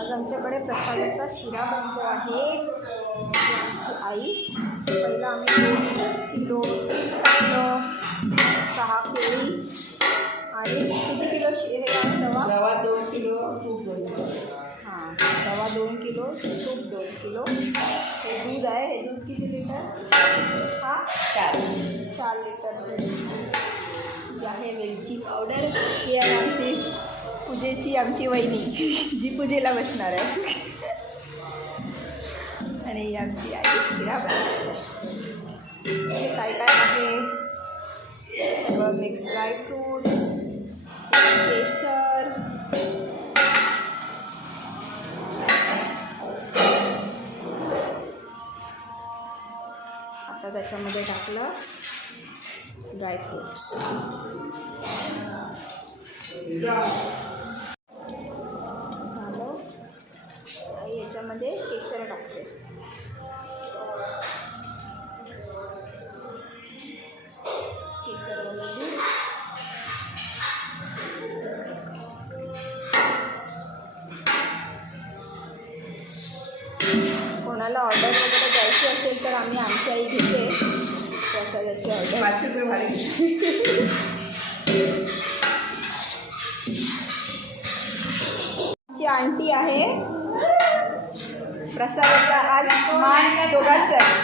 आज आमच्याकडे प्रसादाचा शिरा बनतो आहे. आमची आई पहिला आम्ही 2 किलो टाकलं, 6 केळी आणि किती किलो हे आहे रवा 2 किलो, तूप 2 किलो. हां, रवा 2 किलो, तूप 2 किलो. हे दूध आहे. हे दूध किती लिटर? हां 4 लिटर दूध. ही आहे वेलची पावडर. ही आहे आमची पूजेची आमची वहिनी जी पूजेला बसणार आहे. आणि ही आमची आई शिरा बनवते. हे काय काय आहे सगळं मिक्स ड्रायफ्रूट्स, केशर, आता त्याच्यामध्ये टाकलं ड्रायफ्रूट्स. झालं. आणि याच्यामध्ये केशर टाकते. केशर वगैरे कोणाला ऑर्डर वगैरे द्यायची असेल तर आम्ही आमची आई घेते प्रसादाची ऑर्डर. 500 रुपये भाडे. आमची आंटी आहे. प्रसादाचा आज मान दोघांचा आहे.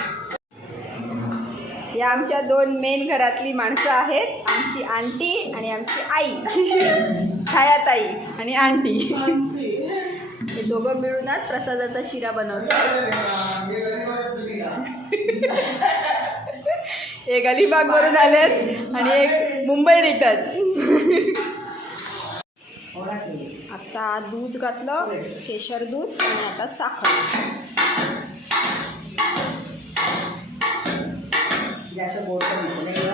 या आमच्या 2 मेन घरातली माणसं आहेत, आमची आंटी आणि आमची आई. छायाताई आणि आंटी हे दोघं मिळूनच प्रसादाचा शिरा बनवतात. एक अलिबागवरून आलेत आणि एक मुंबई रिटर्न. आता दूध घातलं, केशर दूध, आणि आता साखर. जास्त गोड पण नको.